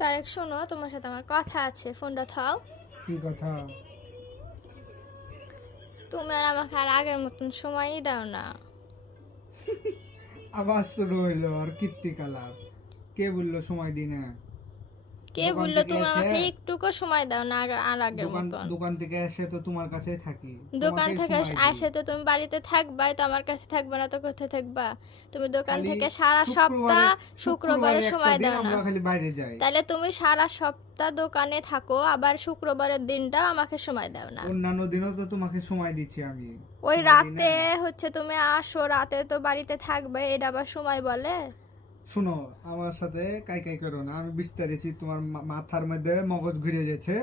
তারেক শোনো, তোমার সাথে আমার কথা আছে, ফোনটা থাও। কি কথা? তুমি আর আমাকে আর আগের মতন সময়ই দাও না। আবার শুরু হইলো আর কীর্তিকলাপ। কে বললো সময় দিই না? কে দোকান বললো থেকে তুমি এসে আমাকে একটুকু সময় দাও না আর আগের দোকান মতন? দোকান থেকে এসে তো তোমার কাছেই থাকি, দোকান তোমাকেই থেকে সময় দিই। আসে তো তুমি বাড়িতে থাকবাই, তো আমার কাছে থাকবে না তো কোথায় থাকবা? তুমি দোকান খালি থেকে সারা সপ্তাহ শুক্রবারে শুক্রবারে একটা সময় দিন দাও না। আমরা খালি বাইরে যাই। তাহলে তুমি সারা সপ্তাহ দোকানে থাকো, আবার শুক্রবারের দিনটাও আমাকে সময় দাও না। অন্যান্য দিনও তো তোমাকে সময় দিচ্ছি আমি। ওই সময় দিই না? রাতে হচ্ছে তুমি আসো, রাতে তো বাড়িতে থাকবে, এটা আবার সময় বলে? শুনো, আমার সাথে কাই কাই করো না। আমি বিস্তারিত তোমার মাথার মধ্যে মগজ ঘুরে যাচ্ছে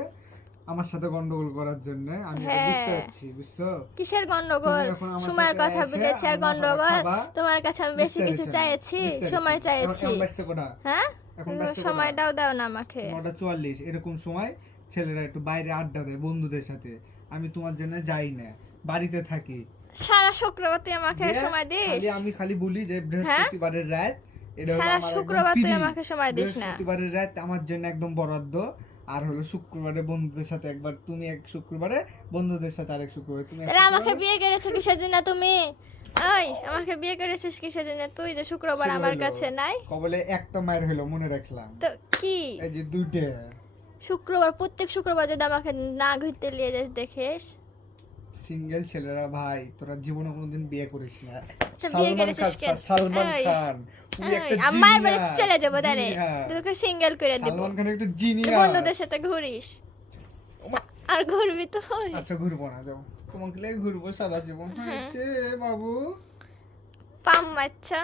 আমার সাথে গন্ডগোল করার জন্য। আমি এটা বুঝতে হ্যাঁ, পারছি, বুঝছো? কিসের তুমি গন্ডগোল? এখন আমার সময়ের সাথে কথা এসে বলেছি আর আমার মাথাটা গন্ডগোল? খাবা। তোমার কাছে আমি বেশি কিছু বিস্তারিত না, চাইছি? বিস্তারিত। সময় চাইছি? এখন বাজছে কটা? হ্যাঁ, এখন বাজছে কটা? সময়টাও দাও না আমাকে। 9:44। এরকম সময় ছেলেরা একটু বাইরে আড্ডা দেয় বন্ধুদের সাথে। আমি তোমার জন্য যাই না, বাড়িতে থাকি। সারা শুক্রবার তুই আমাকে দিয়ে সময় দিস? আমি খালি বলি যে বৃহস্পতিবারের রাত, এটা হলো সারা আমার একদম শুক্রবার তুই free। আমাকে সময় দিস না? বৃহস্পতিবারের রাত আমার জন্য একদম বরাদ্দ। আর হলো শুক্রবারে বন্ধুদের সাথে একবার, তুমি এক শুক্রবারে, বন্ধুদের সাথে আরেক শুক্রবারে। তুমি এক তাহলে আমাকে শুক্রবারে বিয়ে করেছো কিসের জন্য তুমি? ওই, আমাকে বিয়ে করেছিস কিসের জন্য তুই, যে শুক্রবার শুরু আমার হলো। কাছে নাই? কবলে একটা মায়ের হলো, মনে রাখলাম। তো কি এই যে দুইটা। শুক্রবার, প্রত্যেক শুক্রবার যদি আমাকে না ঘুরতে নিয়ে যাস দেখিস? সিঙ্গেল ছেলেরা ভাই, তোরা জীবনে কোনোদিন বিয়ে করিস না। তো বিয়ে সালমান করেছিস খান, কেন? সালমান এই, খান তুই একটা আমার বাড়ি জিনিয়াস। চলে যাবো তাহলে, তোকে সিঙ্গেল করে দিব। সালমান খান একটা তুই জিনিয়াস। বন্ধুদের সাথে ঘুরিস আর ঘুরবি তো। আচ্ছা ঘুরবো না, যাও। তোমাকে লেগে ঘুরবো সারা জীবন। হয়েছে বাবু। পাম বাচ্চা।